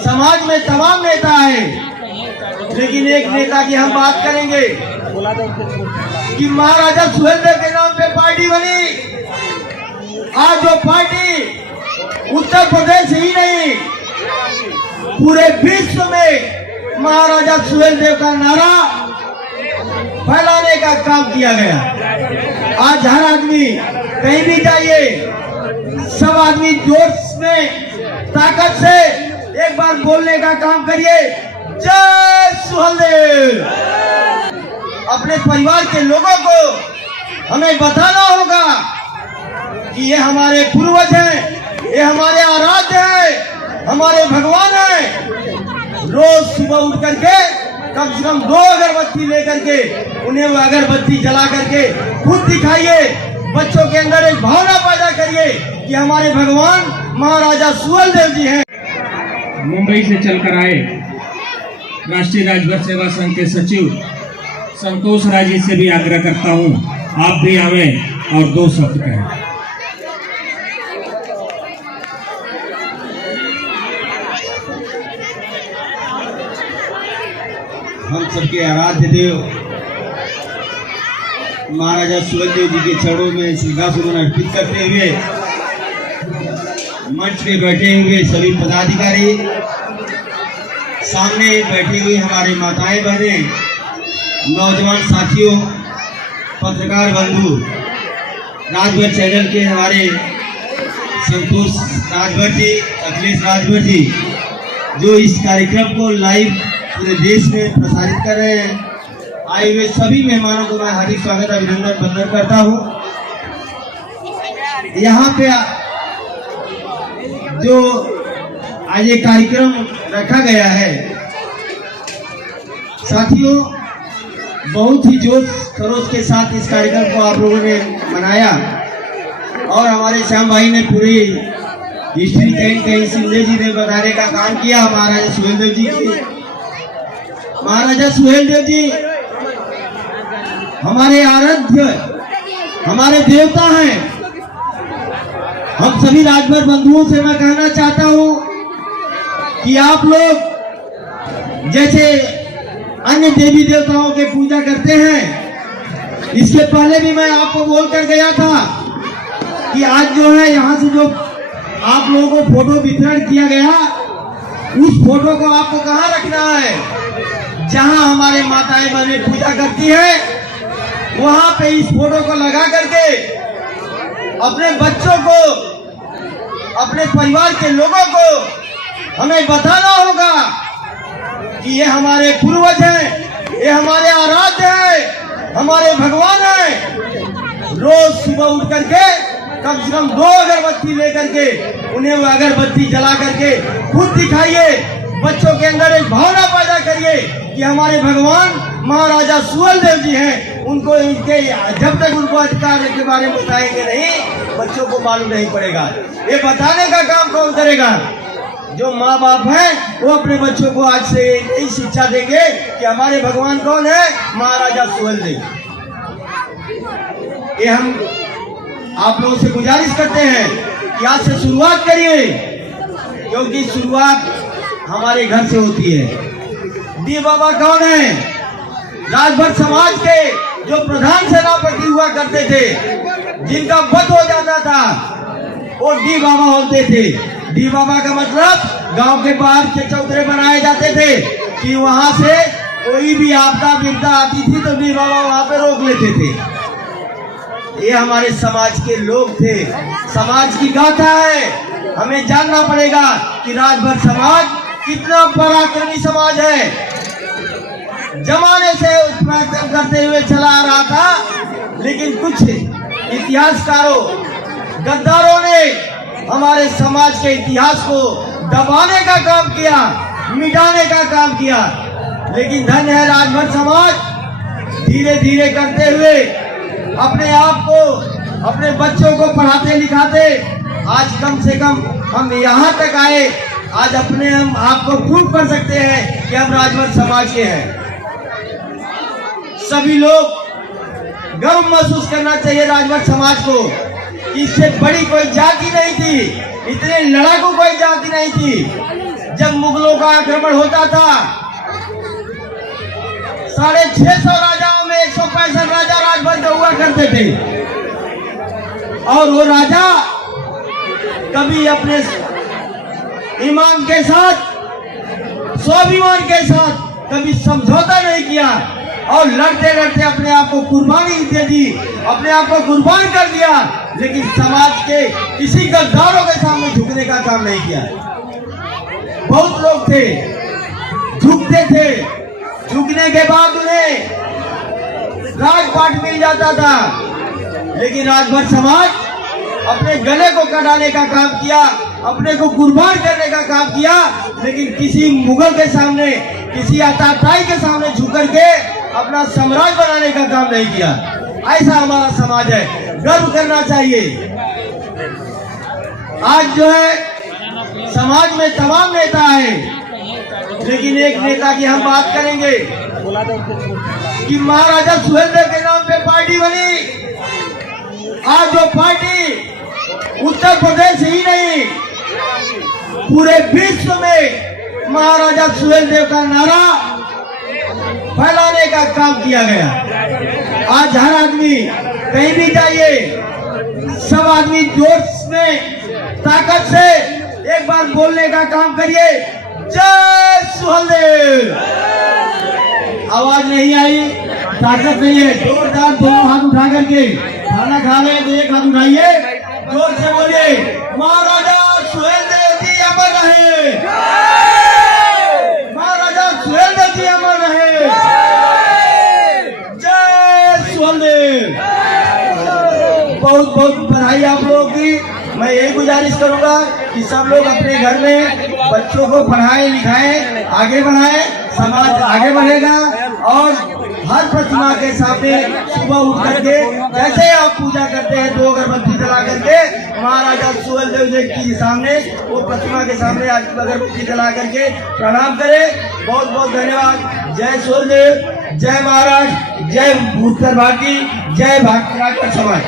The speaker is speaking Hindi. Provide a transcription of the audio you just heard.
समाज में तमाम नेता है, लेकिन एक नेता की हम बात करेंगे कि महाराजा सुहेलदेव के नाम पे पार्टी बनी। आज जो पार्टी उत्तर प्रदेश ही नहीं पूरे विश्व में महाराजा सुहेलदेव का नारा फैलाने का काम किया गया। आज हर आदमी कहीं भी जाइए, सब आदमी जोश में ताकत से एक बार बोलने का काम करिए, जय सुहेलदेव। अपने परिवार के लोगों को हमें बताना होगा कि ये हमारे पूर्वज हैं, ये हमारे आराध्य हैं, हमारे भगवान हैं। रोज सुबह उठ करके कम से कम 2 अगरबत्ती लेकर के उन्हें वो अगरबत्ती जला करके खुद दिखाइए, बच्चों के अंदर एक भावना पैदा करिए कि हमारे भगवान महाराजा सुहेलदेव जी हैं। मुंबई से चलकर आए राष्ट्रीय राजभर सेवा संघ के सचिव संतोष राय जी से भी आग्रह करता हूं, आप भी आवे और 2 शब्द कहें। हम सबके आराध्य देव महाराजा सुहेलदेव जी के चरणों में सिंहासन अर्पित करते हुए मंच पे बैठे हुए सभी पदाधिकारी, सामने बैठी हुई हमारे माताएं बहने, नौजवान साथियों, पत्रकार बंधु, राजभर चैनल के हमारे संतोष राजभर जी, अखिलेश राजभर जी, जो इस कार्यक्रम को लाइव पूरे देश में प्रसारित कर रहे हैं, आए हुए सभी मेहमानों को मैं हार्दिक स्वागत अभिनंदन वंदन करता हूं। यहाँ पे जो आज ये कार्यक्रम रखा गया है, साथियों बहुत ही जोश खरोश के साथ इस कार्यक्रम को आप लोगों ने मनाया और हमारे श्याम भाई ने पूरी हिस्ट्री कहीं कहीं सिंधे जी ने बताने का काम किया महाराजा सुहेलदेव जी की। महाराजा सुहेलदेव जी हमारे आराध्य, हमारे देवता हैं। हम सभी राजभर बंधुओं से मैं कहना चाहता हूं कि आप लोग जैसे अन्य देवी देवताओं के पूजा करते हैं, इसके पहले भी मैं आपको बोल कर गया था कि आज जो है यहाँ से जो आप लोगों को फोटो वितरण किया गया, उस फोटो को आपको कहाँ रखना है? जहां हमारे माताएं बहनें पूजा करती है वहां पे इस फोटो को लगा करके अपने बच्चों को, अपने परिवार के लोगों को हमें बताना होगा कि ये हमारे पूर्वज हैं, ये हमारे आराध्य हैं, हमारे भगवान हैं। रोज सुबह उठ करके कम से कम 2 अगरबत्ती लेकर के उन्हें वो अगरबत्ती जला करके खुद दिखाइए, बच्चों के अंदर एक भावना पैदा करिए कि हमारे भगवान महाराजा सुहेलदेव जी हैं। उनको इनके जब तक उनको अधिकार के बारे में बताएंगे नहीं, बच्चों को मालूम नहीं पड़ेगा। ये बताने का काम कौन करेगा? जो माँ बाप हैं वो अपने बच्चों को आज से यही शिक्षा देंगे कि हमारे भगवान कौन है, महाराजा सुहेलदेव। ये हम आप लोगों से गुजारिश करते हैं कि आज से शुरुआत करिए, क्योंकि शुरुआत हमारे घर से होती है। डी बाबा कौन है? राजभर समाज के जो प्रधान सेनापति हुआ करते थे, जिनका वध हो जाता था, वो डी बाबा होते थे। डी बाबा का मतलब गांव के बाहर के चौतरे बनाए जाते थे कि वहां से कोई भी आपदा विपदा आती थी तो डी बाबा वहां पे रोक लेते थे। ये हमारे समाज के लोग थे, समाज की गाथा है। हमें जानना पड़ेगा कि राजभर समाज कितना पराक्रमी समाज है। जमाने से उत्पन्न करते हुए चला आ रहा था, लेकिन कुछ इतिहासकारों, गद्दारों ने हमारे समाज के इतिहास को दबाने का काम किया, मिटाने का काम किया। लेकिन धन्य है राजभर समाज, धीरे धीरे करते हुए अपने आप को, अपने बच्चों को पढ़ाते लिखाते आज कम से कम हम यहाँ तक आए। आज अपने हम आपको प्रूव कर सकते हैं कि हम राजभर समाज के हैं। सभी लोग गर्व महसूस करना चाहिए राजभर समाज को। इससे बड़ी कोई जाति नहीं थी, इतने लड़ाकू कोई जाति नहीं थी। जब मुगलों का आक्रमण होता था 650 राजाओं में 165 राजा राजभर में हुआ करते थे। और वो राजा कभी अपने ईमान के साथ, स्वाभिमान के साथ कभी समझौता नहीं किया और लड़ते लड़ते अपने आप को कुर्बानी दे दी, अपने आप को कुर्बान कर दिया, लेकिन समाज के किसी गद्दारों के सामने झुकने का काम नहीं किया। बहुत लोग थे झुकते थे, झुकने के बाद उन्हें राजपाट मिल जाता था, लेकिन राजभर समाज अपने गले को कटाने का काम किया, अपने को कुर्बान करने का काम किया, लेकिन किसी मुगल के सामने, किसी आताताई के सामने झुक के अपना साम्राज्य बनाने का काम नहीं किया। ऐसा हमारा समाज है, गर्व करना चाहिए। आज जो है समाज में तमाम नेता है, लेकिन एक नेता की हम बात करेंगे कि महाराजा सुहेलदेव के नाम पे पार्टी बनी। आज जो पार्टी उत्तर प्रदेश ही नहीं पूरे विश्व में महाराजा सुहेलदेव का नारा फैलाने का काम किया गया। आज हर आदमी कहीं भी जाइए, सब आदमी जोश में ताकत से एक बार बोलने का काम करिए, जय सुहेलदेव। आवाज नहीं आई, ताकत नहीं है, जोरदार दोनों हाथ उठा करके खाना खा रहे तो एक हाथ उठाइए, जोर से बोलिए, महाराजा सुहेलदेव जी अमर रहे, महाराजा सुहेलदेव जी अमर रहे, जय सुहेलदेव। बहुत बहुत बधाई आप लोगों की। मैं यही गुजारिश करूंगा कि सब लोग अपने घर में बच्चों को पढ़ाएं लिखाएं, आगे बढ़ाएं, समाज आगे बढ़ेगा। और हर प्रतिमा के सामने सुबह उठ करके जैसे आप पूजा करते हैं 2 अगरबत्ती जला करके महाराजा सुहेलदेव जी के सामने, वो प्रतिमा के सामने अगरबत्ती जला करके प्रणाम करें। बहुत बहुत धन्यवाद। जय सुहेलदेव, जय महाराष्ट्र, जय उत्तर भारती, जय भारतीय राजपूत समाज।